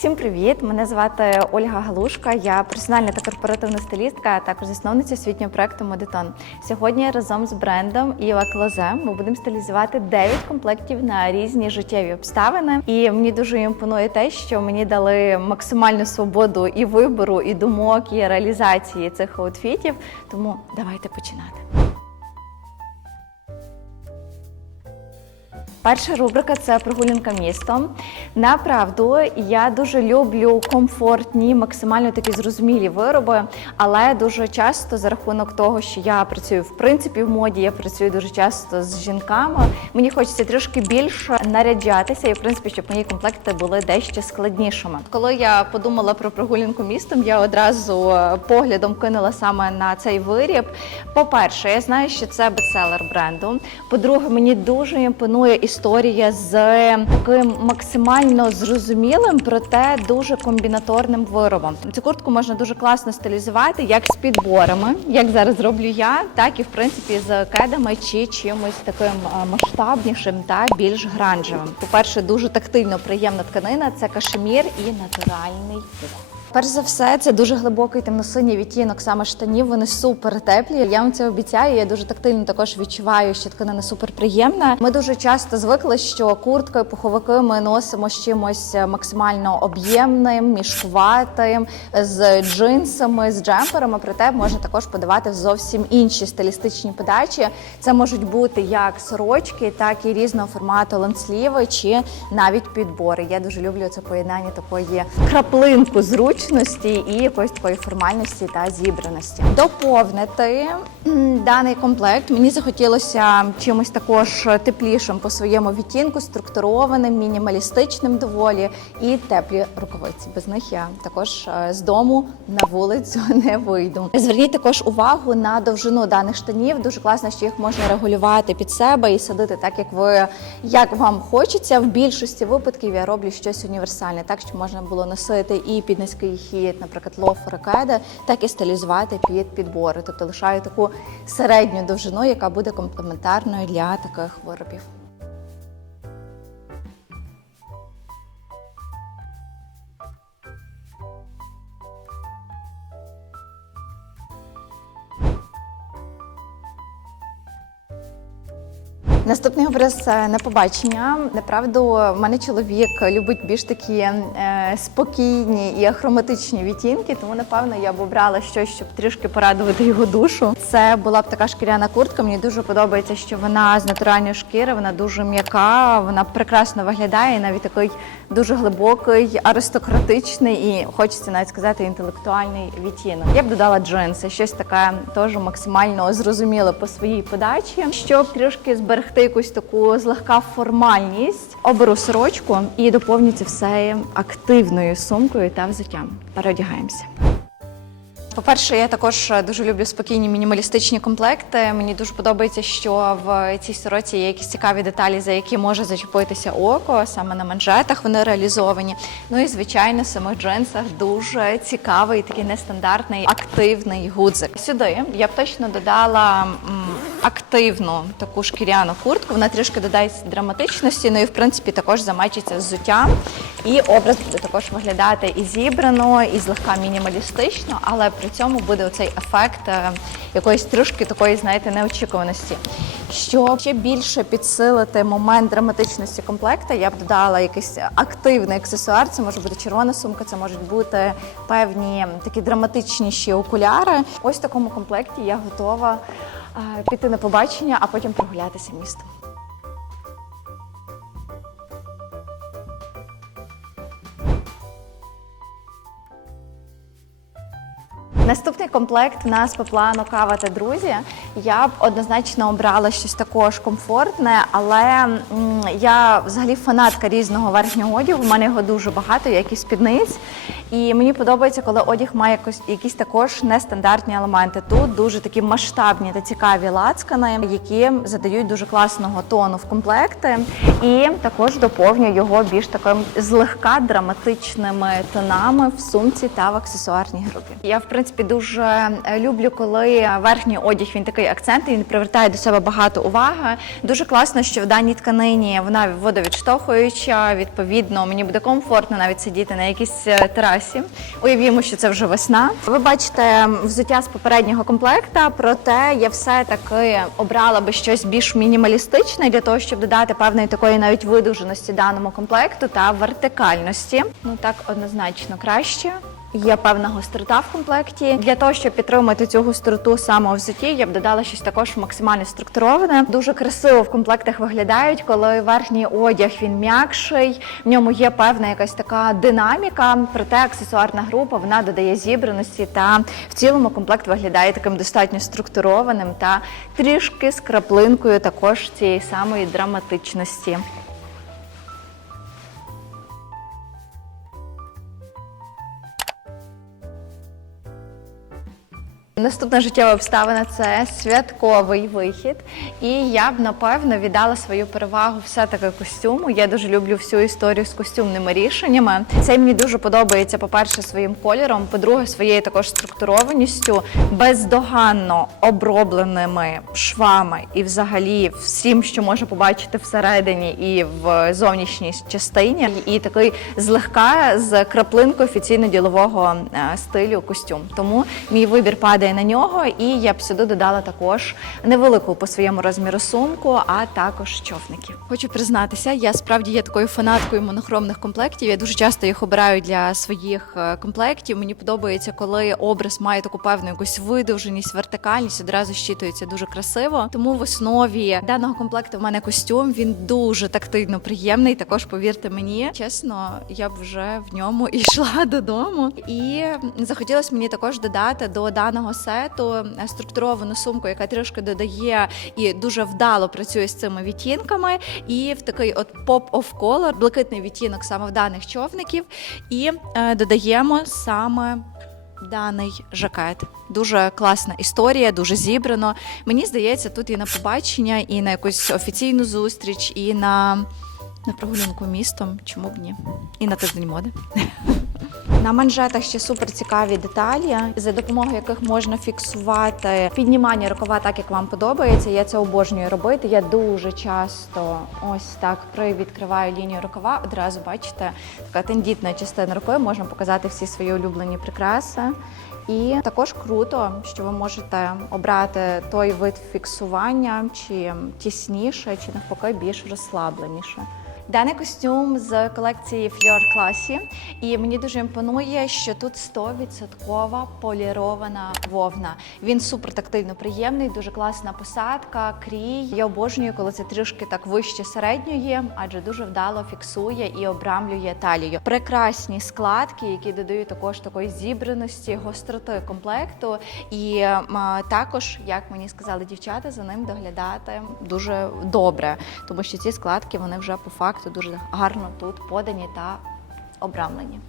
Всім привіт! Мене звати Ольга Галушка. Я персональна та корпоративна стилістка, а також засновниця освітнього проекту Модетон. Сьогодні разом з брендом Іва Клозе ми будемо стилізувати 9 комплектів на різні життєві обставини. І мені дуже імпонує те, що мені дали максимальну свободу і вибору, і думок, і реалізації цих аутфітів. Тому давайте починати. Перша рубрика це прогулянка містом. Направду я дуже люблю комфортні, максимально такі зрозумілі вироби, але дуже часто за рахунок того, що я працюю в принципі в моді, я працюю дуже часто з жінками. Мені хочеться трішки більше наряджатися, і в принципі, щоб мої комплекти були дещо складнішими. Коли я подумала про прогулянку містом, я одразу е, поглядом кинула саме на цей виріб. По-перше, я знаю, що це бестселер бренду. По-друге, мені дуже імпонує історія з таким максимально зрозумілим, проте дуже комбінаторним виробом. Цю куртку можна дуже класно стилізувати, як з підборами, як зараз роблю я, так і в принципі з кедами чи чимось таким е, масштабнішим та більш гранжевим. По-перше, дуже тактильно приємна тканина це кашемір і натуральний пух. Перш за все, це дуже глибокий темно-синій відтінок саме штанів. Вони супер теплі. Я вам це обіцяю. Я дуже тактильно також відчуваю, що тканина супер приємна. Ми дуже часто звикли, що куртки, пуховики ми носимо з чимось максимально об'ємним, мішкуватим, з джинсами, з джемперами. Проте можна також подавати зовсім інші стилістичні подачі. Це можуть бути як сорочки, так і різного формату ленсліви чи навіть підбори. Я дуже люблю це поєднання такої краплинку зручності і якоїсь такої формальності та зібраності. Доповнити даний комплект мені захотілося чимось також теплішим по своєму відтінку, структурованим, мінімалістичним доволі і теплі рукавиці. Без них я також е, з дому на вулицю не вийду. Зверніть також увагу на довжину даних штанів. Дуже класно, що їх можна регулювати під себе і садити так, як ви як вам хочеться. В більшості випадків я роблю щось універсальне, так що можна було носити і під низький хід, наприклад, лофери, кеди, так і стилізувати під підбори. Тобто лишаю таку середню довжину, яка буде комплементарною для таких виробів. Наступний образ це на побачення. Направду, в мене чоловік любить більш такі е, спокійні і ахроматичні відтінки, тому напевно я б обрала щось, щоб трішки порадувати його душу. Це була б така шкіряна куртка. Мені дуже подобається, що вона з натуральної шкіри, вона дуже м'яка, вона прекрасно виглядає, навіть такий дуже глибокий, аристократичний і хочеться навіть сказати інтелектуальний відтінок. Я б додала джинси, щось таке теж максимально зрозуміле по своїй подачі, щоб трішки зберегти якусь таку злегка формальність. Оберу сорочку і доповню це все активною сумкою та взуттям. Переодягаємося. По-перше, я також дуже люблю спокійні мінімалістичні комплекти. Мені дуже подобається, що в цій сороці є якісь цікаві деталі, за які може зачепитися око. Саме на манжетах вони реалізовані. Ну і звичайно, в самих джинсах дуже цікавий, такий нестандартний активний гудзик. Сюди я б точно додала активну таку шкіряну куртку. Вона трішки додається драматичності. Ну і в принципі також замачиться з взуттям. І образ буде також виглядати і зібрано, і злегка мінімалістично, але при цьому буде оцей ефект е, якоїсь трошки такої, знаєте, неочікуваності. Щоб ще більше підсилити момент драматичності комплекту, я б додала якийсь активний аксесуар. Це може бути червона сумка, це можуть бути певні такі драматичніші окуляри. Ось в такому комплекті я готова піти на побачення, а потім прогулятися містом. Наступний комплект у нас по плану кава та друзі. Я б однозначно обрала щось також комфортне, але я взагалі фанатка різного верхнього одягу. У мене його дуже багато, як і спідниць. І мені подобається, коли одяг має якісь також нестандартні елементи. Тут дуже такі масштабні та цікаві лацкани, які задають дуже класного тону в комплекти. І також доповнюю його більш таким злегка драматичними тонами в сумці та в аксесуарній групі. Я в принципі дуже е, люблю, коли верхній одяг він такий акцентний, він привертає до себе багато уваги. Дуже класно, що в даній тканині вона водовідштовхуюча. Відповідно, мені буде комфортно навіть сидіти на якійсь е, терасі. Уявімо, що це вже весна. Ви бачите взуття з попереднього комплекта, проте я все таки обрала би щось більш мінімалістичне для того, щоб додати певної такої навіть видовженості даному комплекту та вертикальності. Ну так однозначно краще. Є певна гострота в комплекті. Для того, щоб підтримати цю гостроту саме у взутті, я б додала щось також максимально структуроване. Дуже красиво в комплектах виглядають, коли верхній одяг він м'якший, в ньому є певна якась така динаміка. Проте аксесуарна група вона додає зібраності та в цілому комплект виглядає таким достатньо структурованим та трішки з краплинкою також цієї самої драматичності. Наступна життєва обставина це святковий вихід. І я б напевно віддала свою перевагу все-таки костюму. Я дуже люблю всю історію з костюмними рішеннями. Цей мені дуже подобається, по-перше, своїм кольором, по-друге, своєю також структурованістю, бездоганно обробленими швами і взагалі всім, що можна побачити всередині і в зовнішній частині. І такий злегка з краплинкою офіційно-ділового е, стилю костюм. Тому мій вибір падає на нього, і я б сюди додала також невелику по своєму розміру сумку, а також човників. Хочу признатися, я справді є такою фанаткою монохромних комплектів. Я дуже часто їх обираю для своїх е, комплектів. Мені подобається, коли образ має таку певну якусь видовженість, вертикальність, одразу щитується дуже красиво. Тому в основі даного комплекту в мене костюм. Він дуже тактильно приємний. Також повірте мені, чесно, я б вже в ньому йшла додому. І захотілося мені також додати до даного сету е, структуровану сумку, яка трішки додає і дуже вдало працює з цими відтінками. І в такий от pop of color, блакитний відтінок саме в даних човників. І е, додаємо саме. Даний жакет дуже класна історія, дуже зібрано. Мені здається, тут і на побачення, і на якусь офіційну зустріч, і на, на прогулянку містом. Чому б ні? І на тиждень моди. На манжетах ще супер цікаві деталі, за допомогою яких можна фіксувати піднімання рукава так, як вам подобається. Я це обожнюю робити. Я дуже часто ось так привідкриваю лінію рукава. Одразу бачите, така тендітна частина рукою можна показати всі свої улюблені прикраси. І також круто, що ви можете обрати той вид фіксування, чи тісніше, чи навпаки більш розслабленіше. Даний костюм з колекції Fleur Classy. І мені дуже імпонує, що тут 100% полірована вовна. Він супер тактильно приємний, дуже класна посадка, крій. Я обожнюю, коли це трішки так вище середньої, адже дуже вдало фіксує і обрамлює талію. Прекрасні складки, які додають також такої зібраності, гостроти комплекту. І також, як мені сказали дівчата, за ним доглядати дуже добре, тому що ці складки вони вже по факту дуже гарно тут подані та обрамлені.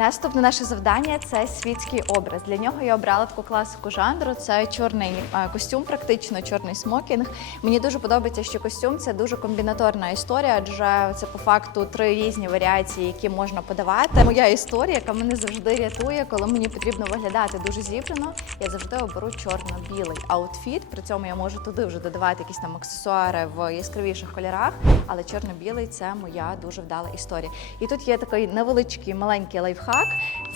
Наступне наше завдання це світський образ. Для нього я обрала таку класику жанру. Це чорний е, костюм, практично чорний смокінг. Мені дуже подобається, що костюм це дуже комбінаторна історія, адже це по факту три різні варіації, які можна подавати. Моя історія, яка мене завжди рятує, коли мені потрібно виглядати дуже зібрано. Я завжди оберу чорно-білий аутфіт. При цьому я можу туди вже додавати якісь там аксесуари в яскравіших кольорах, але чорно-білий це моя дуже вдала історія. І тут є такий невеличкий маленький лайфхак.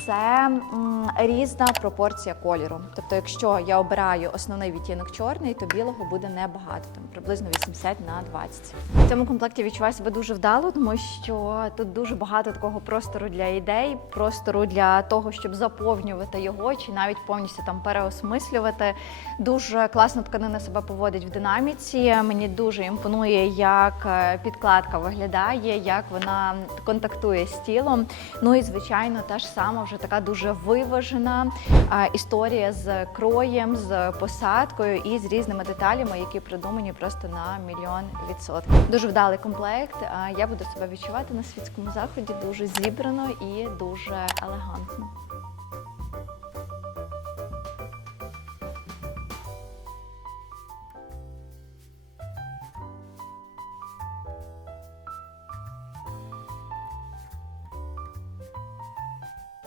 Це м, різна пропорція кольору. Тобто, якщо я обираю основний відтінок чорний, то білого буде небагато, там приблизно 80 на 20. В цьому комплекті відчуваю себе дуже вдало, тому що тут дуже багато такого простору для ідей, простору для того, щоб заповнювати його, чи навіть повністю там переосмислювати. Дуже класно тканина себе поводить в динаміці. Мені дуже імпонує, як е, підкладка виглядає, як вона контактує з тілом. Ну і звичайно, та ж сама вже така дуже виважена історія з кроєм, з посадкою і з різними деталями, які придумані просто на мільйон відсотків. Дуже вдалий комплект. Я буду себе відчувати на світському заході дуже зібрано і дуже елегантно.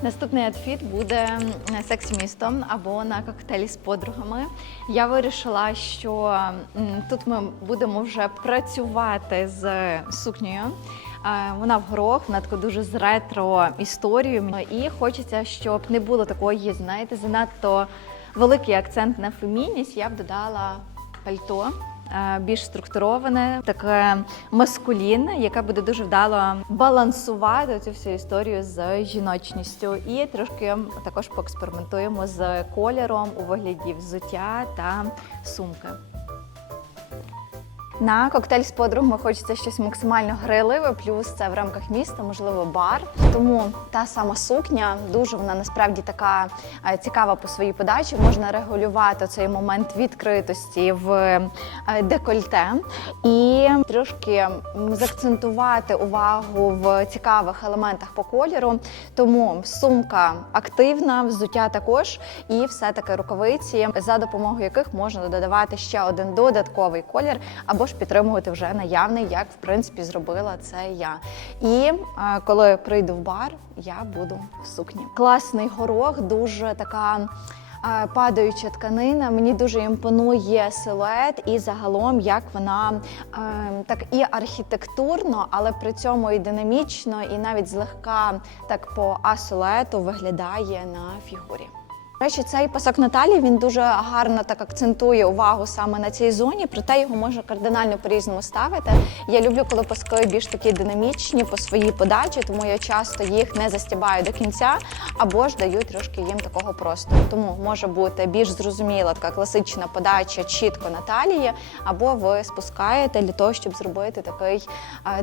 Наступний аутфіт буде на сексі містом або на коктейлі з подругами. Я вирішила, що тут ми будемо вже працювати з сукнею. Е, Вона в горох, вона така дуже з ретро історією. І хочеться, щоб не було такої, знаєте, занадто великий акцент на фемінність. Я б додала пальто. Е, Більш структуроване, таке маскулінне, яке буде дуже вдало балансувати цю всю історію з жіночністю. І трошки також поекспериментуємо з кольором у вигляді взуття та сумки. На коктейль з подругами хочеться щось максимально грайливе, плюс це в рамках міста, можливо, бар. Тому та сама сукня дуже вона насправді така е, цікава по своїй подачі. Можна регулювати цей момент відкритості в е, декольте і трошки м, заакцентувати увагу в цікавих елементах по кольору. Тому сумка активна, взуття також, і все таки рукавиці, за допомогою яких можна додавати ще один додатковий колір або ж підтримувати вже наявний, як в принципі зробила це я. І е, коли прийду в бар, я буду в сукні. Класний горох, дуже така. е, Падаюча тканина, мені дуже імпонує силует, і загалом як вона е, так і архітектурно, але при цьому і динамічно, і навіть злегка так по асилуету виглядає на фігурі. Речі, цей пасок Наталі він дуже гарно так акцентує увагу саме на цій зоні, проте його можна кардинально по-різному ставити. Я люблю, коли паски більш такі динамічні по своїй подачі, тому я часто їх не застібаю до кінця або ж даю трошки їм такого простору. Тому може бути більш зрозуміла така класична подача чітко на талії, або ви спускаєте для того, щоб зробити такий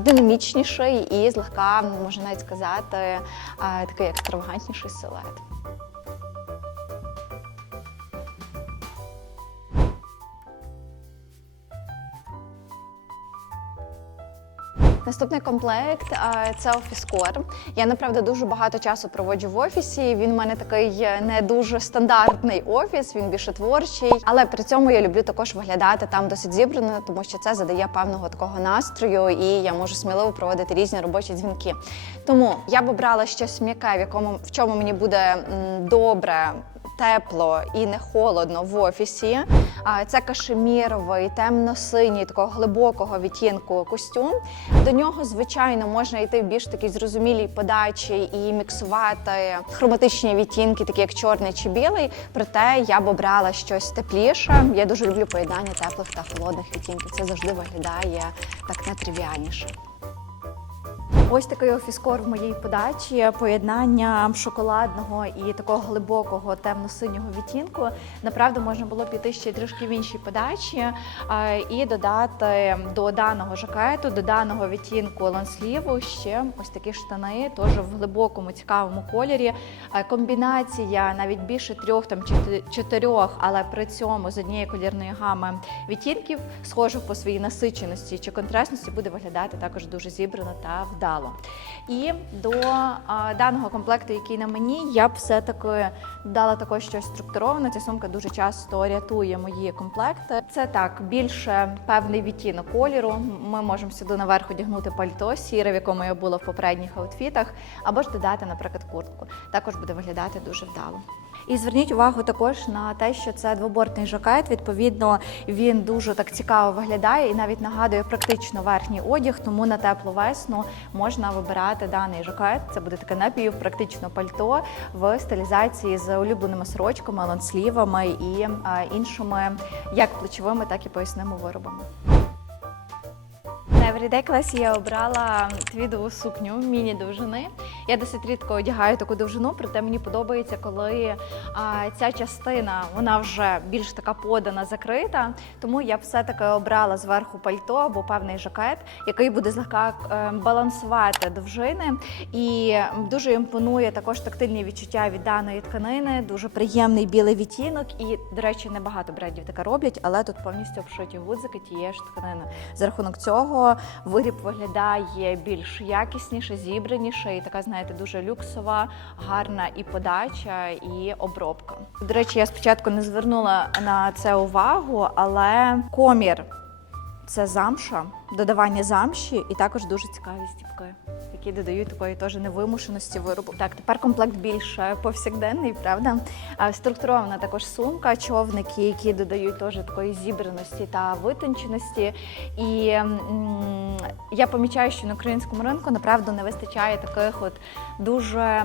динамічніший і злегка можна навіть сказати такий екстравагантніший силует. Наступний комплект це офіскор. Я направда дуже багато часу проводжу в офісі. Він у мене такий е, не дуже стандартний офіс, він більше творчий. Але при цьому я люблю також виглядати там досить зібрано, тому що це задає певного такого настрою, і я можу сміливо проводити різні робочі дзвінки. Тому я б обрала щось м'яке, в якому в чому мені буде добре. Тепло і не холодно в офісі. Це кашеміровий, темно-синій, такого глибокого відтінку костюм. До нього, звичайно, можна йти в більш такій зрозумілій подачі і міксувати хроматичні відтінки, такі як чорний чи білий. Проте я б обрала щось тепліше. Я дуже люблю поєднання теплих та холодних відтінків. Це завжди виглядає так нетривіальніше. Ось такий офіскор в моїй подачі, поєднання шоколадного і такого глибокого темно-синього відтінку. Направду можна було піти ще трішки в іншій подачі е, і додати до даного жакету, до даного відтінку лонсліву ще ось такі штани, теж в глибокому цікавому кольорі. Е, Комбінація навіть більше трьох там чотирьох, але при цьому з однієї колірної гами відтінків, схожих по своїй насиченості чи контрастності, буде виглядати також дуже зібрано та вдало. І до а, даного комплекту, який на мені, я б все-таки дала також щось структуроване. Ця сумка дуже часто рятує мої комплекти. Це так, більше певний відтінок кольору. Ми можемо сюди наверх одягнути пальто сіре, в якому я була в попередніх аутфітах, або ж додати, наприклад, куртку. Також буде виглядати дуже вдало. І зверніть увагу також на те, що це двобортний жакет. Відповідно, він дуже так цікаво виглядає і навіть нагадує практично верхній одяг. Тому на теплу весну можна вибирати даний жакет. Це буде таке напівпрактично пальто в стилізації з улюбленими сорочками, лонслівами і е, іншими як плечовими, так і поясними виробами. Everyday Class я обрала твідову сукню міні-довжини. Я досить рідко одягаю таку довжину, проте мені подобається, коли а, ця частина вона вже більш така подана, закрита. Тому я все-таки обрала зверху пальто або певний жакет, який буде злегка е, балансувати довжини. І дуже імпонує також тактильні відчуття від даної тканини, дуже приємний білий відтінок. І, до речі, небагато брендів таке роблять, але тут повністю обшиті гудзики тієї ж тканини. За рахунок цього виріб виглядає більш якісніше, зібраніше і така, знаєте, дуже люксова, гарна і подача, і обробка. До речі, я спочатку не звернула на це увагу, але комір це замша, додавання замші, і також дуже цікаві стіпки, які додають такої теж невимушеності виробу. Так, тепер комплект більш е, повсякденний, правда? Структурована також сумка, човники, які додають теж такої зібраності та витонченості. І м, я помічаю, що на українському ринку направду не вистачає таких от дуже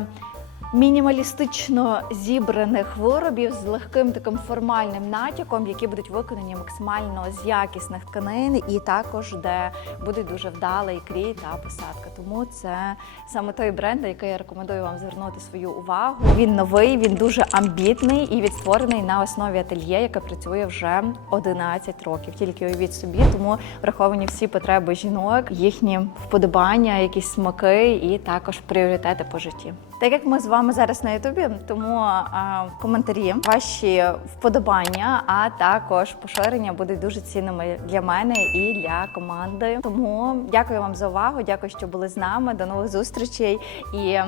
мінімалістично зібраних виробів з легким таким формальним натяком, які будуть виконані максимально з якісних тканин, і також де буде дуже вдалий крій та посадка. Тому це саме той бренд, який я рекомендую вам звернути свою увагу. Він новий, він дуже амбітний і відстворений на основі ательє, яке працює вже 11 років. Тільки уявіть собі, тому враховані всі потреби жінок, їхні вподобання, якісь смаки і також пріоритети по житті. Так як ми з вами зараз на Ютубі, тому а, коментарі, ваші вподобання, а також поширення будуть дуже цінними для мене і для команди. Тому дякую вам за увагу. Дякую, що були з нами. До нових зустрічей. І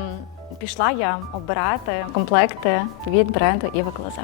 пішла я обирати комплекти від бренду Іва Клазе.